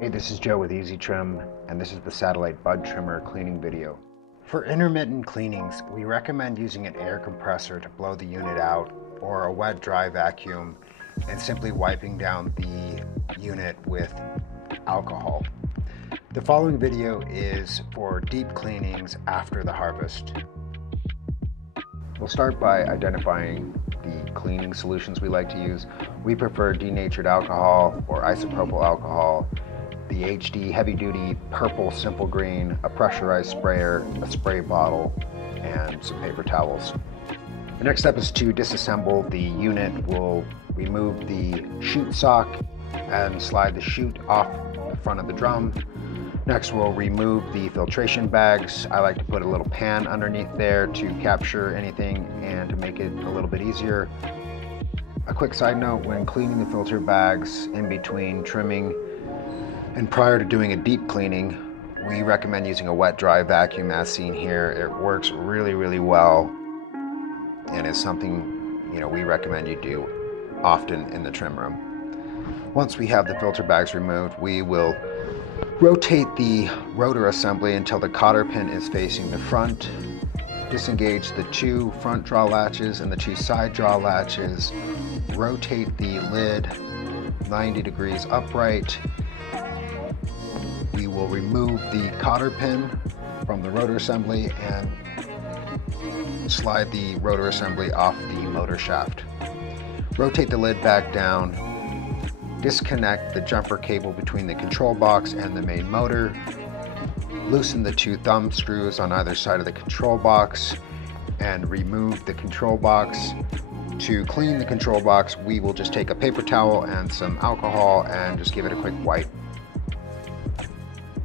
Hey, this is Joe with Easy Trim, and this is the satellite bud trimmer cleaning video. For intermittent cleanings, we recommend using an air compressor to blow the unit out, or a wet dry vacuum, and simply wiping down the unit with alcohol. The following video is for deep cleanings after the harvest. We'll start by identifying the cleaning solutions we like to use. We prefer denatured alcohol or isopropyl alcohol, the HD heavy duty purple simple green, a pressurized sprayer, a spray bottle, and some paper towels. The next step is to disassemble the unit. We'll remove the chute sock and slide the chute off the front of the drum. Next, we'll remove the filtration bags. I like to put a little pan underneath there to capture anything and to make it a little bit easier. A quick side note, when cleaning the filter bags in between trimming and prior to doing a deep cleaning, we recommend using a wet dry vacuum as seen here. It works really well, and it's something we recommend you do often in the trim room. Once we have the filter bags removed, we will rotate the rotor assembly until the cotter pin is facing the front. Disengage the two front draw latches and the two side draw latches. Rotate the lid 90 degrees upright. We will remove the cotter pin from the rotor assembly and slide the rotor assembly off the motor shaft. Rotate the lid back down. Disconnect the jumper cable between the control box and the main motor. Loosen the two thumb screws on either side of the control box and remove the control box. To clean the control box, we will just take a paper towel and some alcohol and just give it a quick wipe.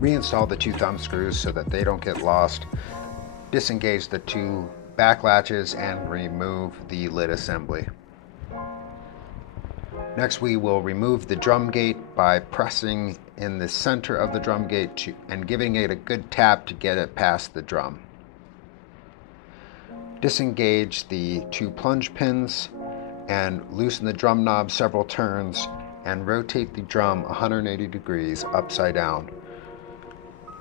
Reinstall the two thumb screws so that they don't get lost. Disengage the two back latches and remove the lid assembly. Next, we will remove the drum gate by pressing in the center of the drum gate and giving it a good tap to get it past the drum. Disengage the two plunge pins and loosen the drum knob several turns and rotate the drum 180 degrees upside down.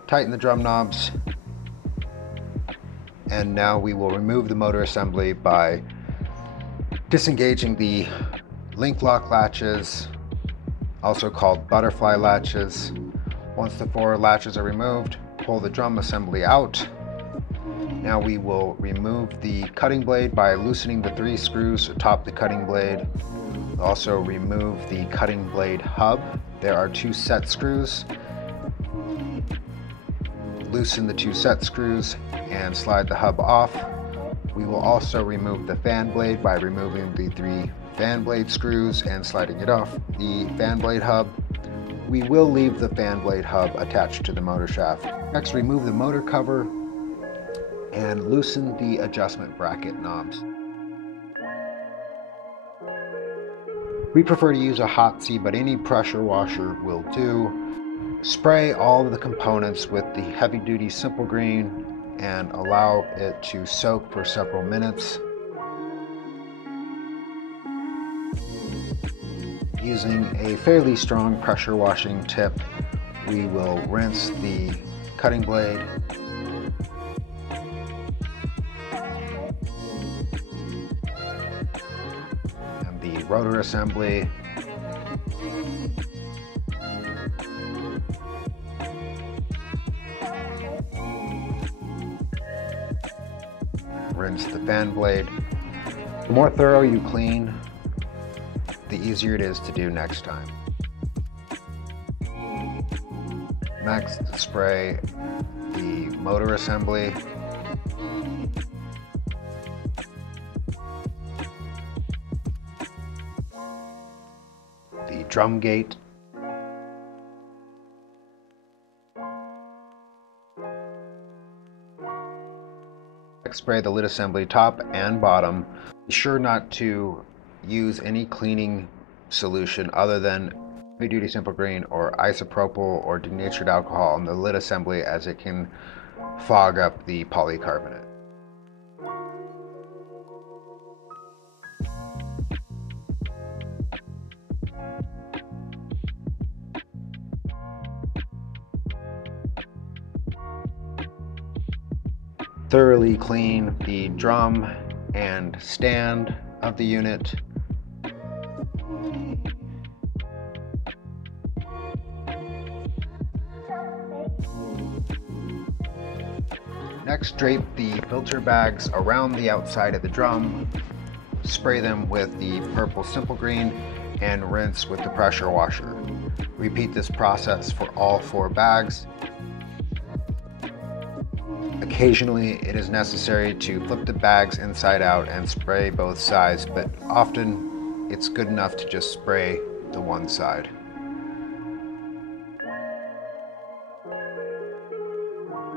Tighten the drum knobs, and now we will remove the motor assembly by disengaging the link lock latches, also called butterfly latches. Once the four latches are removed, pull the drum assembly out. Now we will remove the cutting blade by loosening the three screws atop the cutting blade. Also remove the cutting blade hub. There are two set screws. Loosen the two set screws and slide the hub off. We will also remove the fan blade by removing the three fan blade screws and sliding it off the fan blade hub. We will leave the fan blade hub attached to the motor shaft. Next, remove the motor cover and loosen the adjustment bracket knobs. We prefer to use a hot seat, but any pressure washer will do. Spray all of the components with the heavy duty simple green and allow it to soak for several minutes. Using a fairly strong pressure washing tip, we will rinse the cutting blade, and the rotor assembly, rinse the fan blade. The more thorough you clean, the easier it is to do next time. Next, spray the motor assembly, the drum gate, spray the lid assembly top and bottom. Be sure not to use any cleaning solution other than heavy duty simple green or isopropyl or denatured alcohol on the lid assembly, as it can fog up the polycarbonate. thoroughly clean the drum and stand of the unit. Next, drape the filter bags around the outside of the drum, spray them with the purple simple green, and rinse with the pressure washer. Repeat this process for all 4 bags. Occasionally, it is necessary to flip the bags inside out and spray both sides, but often it's good enough to just spray the one side.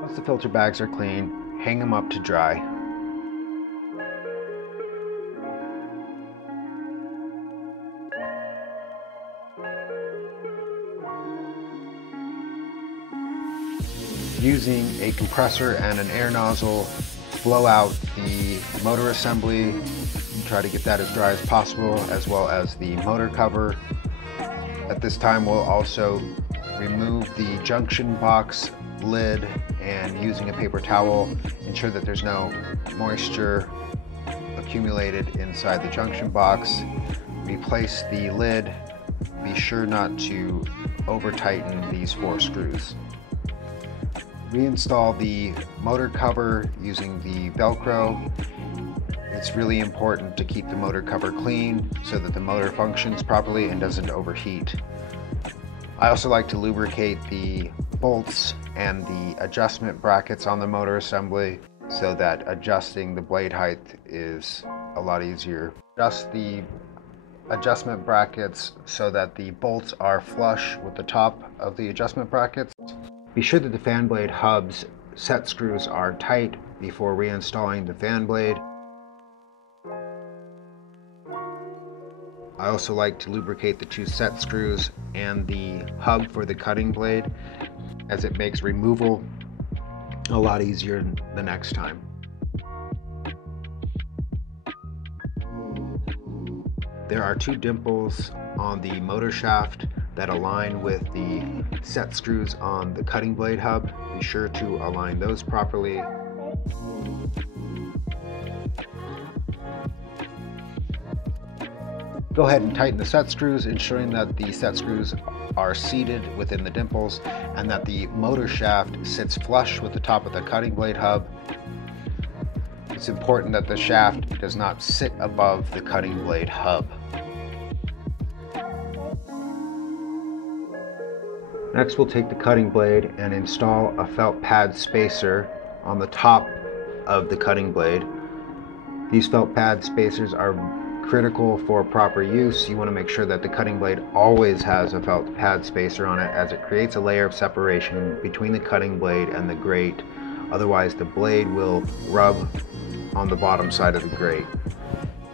Once the filter bags are clean, hang them up to dry. Using a compressor and an air nozzle, blow out the motor assembly. Try to get that as dry as possible, as well as the motor cover. At this time, we'll also remove the junction box lid, and using a paper towel, ensure that there's no moisture accumulated inside the junction box. Replace the lid. Be sure not to over tighten these 4 screws. Reinstall the motor cover using the Velcro. It's really important to keep the motor cover clean so that the motor functions properly and doesn't overheat. I also like to lubricate the bolts and the adjustment brackets on the motor assembly so that adjusting the blade height is a lot easier. Adjust the adjustment brackets so that the bolts are flush with the top of the adjustment brackets. Be sure that the fan blade hubs set screws are tight before reinstalling the fan blade. I also like to lubricate the 2 set screws and the hub for the cutting blade, as it makes removal a lot easier the next time. There are 2 dimples on the motor shaft that align with the set screws on the cutting blade hub. Be sure to align those properly. Go ahead and tighten the set screws, ensuring that the set screws are seated within the dimples and that the motor shaft sits flush with the top of the cutting blade hub. It's important that the shaft does not sit above the cutting blade hub. Next, we'll take the cutting blade and install a felt pad spacer on the top of the cutting blade. These felt pad spacers are critical for proper use. You want to make sure that the cutting blade always has a felt pad spacer on it, as it creates a layer of separation between the cutting blade and the grate. Otherwise, the blade will rub on the bottom side of the grate.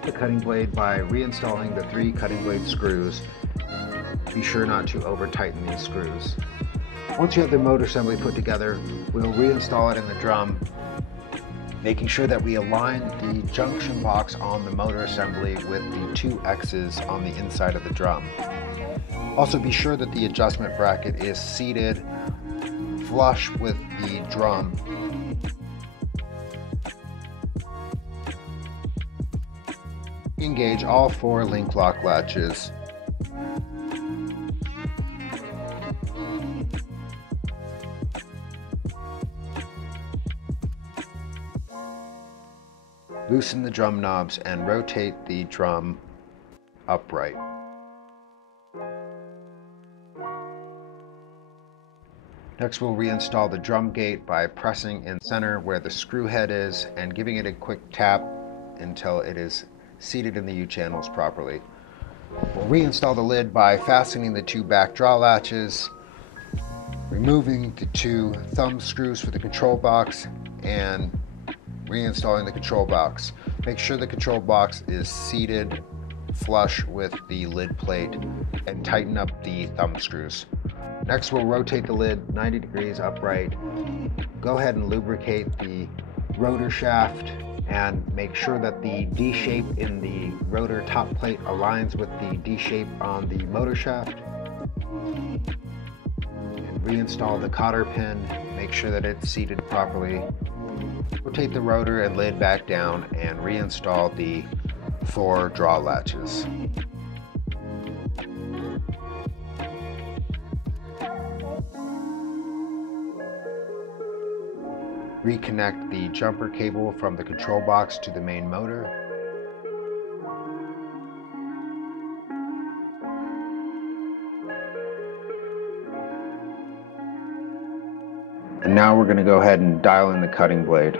The cutting blade by reinstalling the 3 cutting blade screws. Be sure not to over tighten these screws. Once you have the motor assembly put together, we'll reinstall it in the drum, making sure that we align the junction box on the motor assembly with the 2 X's on the inside of the drum. Also, be sure that the adjustment bracket is seated flush with the drum. Engage all 4 link lock latches. Loosen the drum knobs and rotate the drum upright. Next, we'll reinstall the drum gate by pressing in center where the screw head is and giving it a quick tap until it is seated in the U-channels properly. We'll reinstall the lid by fastening the 2 back draw latches, removing the 2 thumb screws for the control box, and reinstalling the control box. Make sure the control box is seated flush with the lid plate and tighten up the thumb screws. Next, we'll rotate the lid 90 degrees upright. Go ahead and lubricate the rotor shaft and make sure that the D shape in the rotor top plate aligns with the D shape on the motor shaft. And reinstall the cotter pin. Make sure that it's seated properly. Rotate the rotor and lid back down and reinstall the 4 draw latches. Reconnect the jumper cable from the control box to the main motor. And now we're going to go ahead and dial in the cutting blade.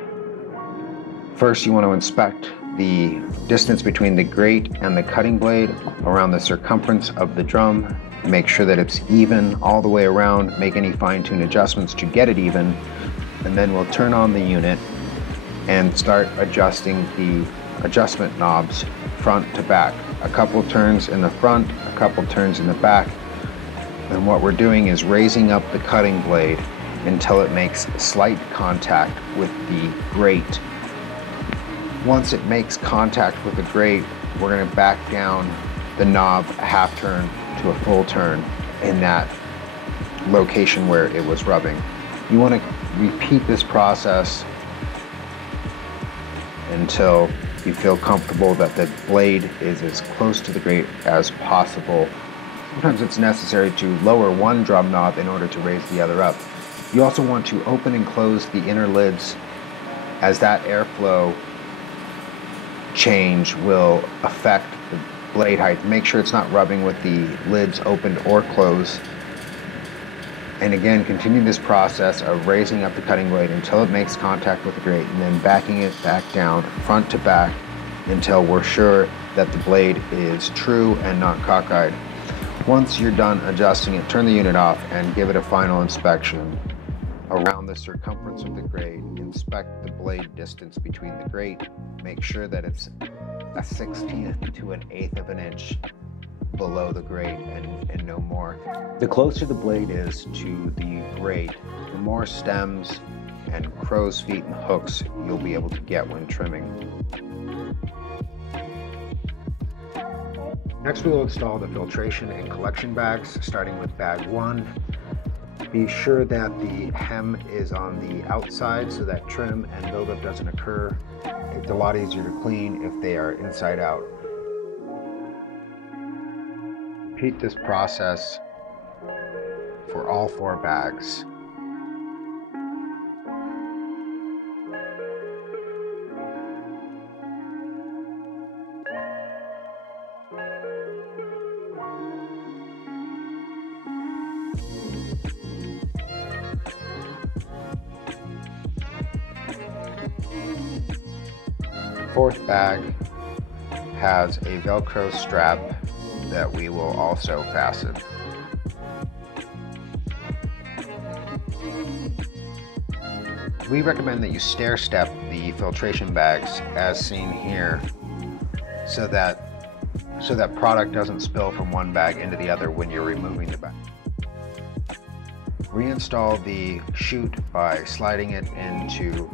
First, you want to inspect the distance between the grate and the cutting blade around the circumference of the drum. Make sure that it's even all the way around. Make any fine-tune adjustments to get it even. And then we'll turn on the unit and start adjusting the adjustment knobs front to back. A couple turns in the front, a couple turns in the back. And what we're doing is raising up the cutting blade until it makes slight contact with the grate. Once it makes contact with the grate, we're going to back down the knob a half turn to a full turn in that location where it was rubbing. You want to repeat this process until you feel comfortable that the blade is as close to the grate as possible. Sometimes it's necessary to lower one drum knob in order to raise the other up. You also want to open and close the inner lids, as that airflow change will affect the blade height. Make sure it's not rubbing with the lids opened or closed. And again, continue this process of raising up the cutting blade until it makes contact with the grate, and then backing it back down front to back until we're sure that the blade is true and not cockeyed. Once you're done adjusting it, turn the unit off and give it a final inspection. Around the circumference of the grate, inspect the blade distance between the grate. Make sure that it's a 1/16 to an 1/8 of an inch below the grate and no more. The closer the blade is to the grate, the more stems and crow's feet and hooks you'll be able to get when trimming. Next, we'll install the filtration and collection bags, starting with bag 1. Be sure that the hem is on the outside so that trim and buildup doesn't occur. It's a lot easier to clean if they are inside out. Repeat this process for all 4 bags. The 4th bag has a Velcro strap that we will also fasten. We recommend that you stair step the filtration bags as seen here so that product doesn't spill from one bag into the other when you're removing the bag. Reinstall the chute by sliding it into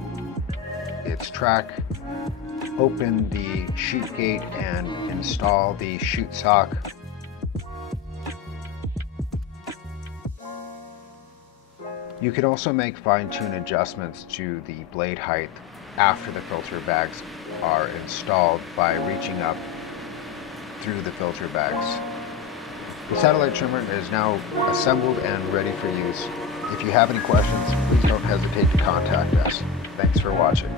its track. Open the chute gate and install the chute sock. You could also make fine-tune adjustments to the blade height after the filter bags are installed by reaching up through the filter bags. The satellite trimmer is now assembled and ready for use. If you have any questions, please don't hesitate to contact us. Thanks for watching.